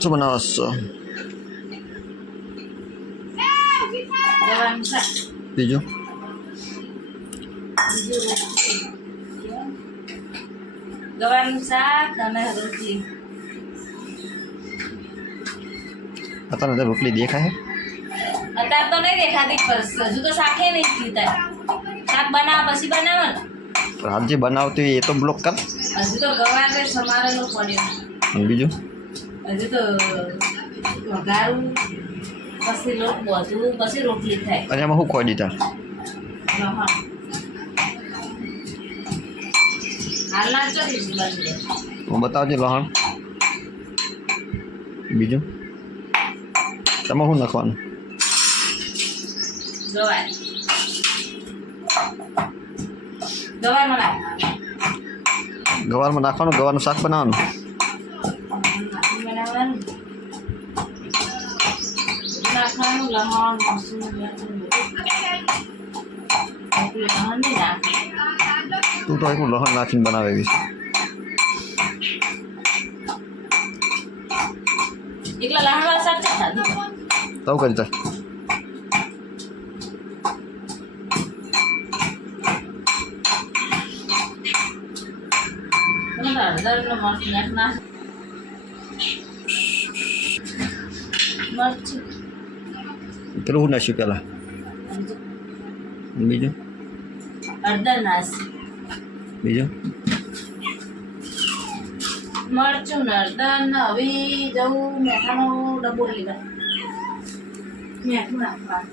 શું બનાવો છો? બીજું ગવાનું શાક અને રોટલી. અત્યારે રોટલી દેખાય અત્યારે તો નહીં દેખાતી, હજુ તો શાકે નહીં લીધા. શાક બનાવ પછી બનાવો ને. હાથ જે બનાવતી હોય એ તો બ્લોક કર. હજુ તો ગવાર સમારેલો પડ્યો. બીજું હજુ તો વઘારું પછી લોટ બધું પછી રોટલી થાય. અને એમાં શું ખોઈ દીધા? લહણ હાલના ચોરી બાજુ હું બતાવજો લહણ. બીજું તમે શું નાખવાનું? ગવાર ગવારમાં નાખ. ગવારમાં નાખવાનું, ગવારનું શાક બનાવવાનું. બનાવવાનું નાખવાનું લહણ મરચું લહણ નહીં નાખ. તું તો એકલું લહણ નાખીને બનાવેલી છે. એકલા લહણ વાળા શાક ચા ખાધું તો કરી તા હળદર મરચું નાખ. મરચું પેલું શું નાખ્યું પેલા? બીજું હળદર નાખ. બીજું મરચું ને હળદર ને હવે જવું મેઠાનો ડબ્બો લીધા. મેઠું નાખવાનું.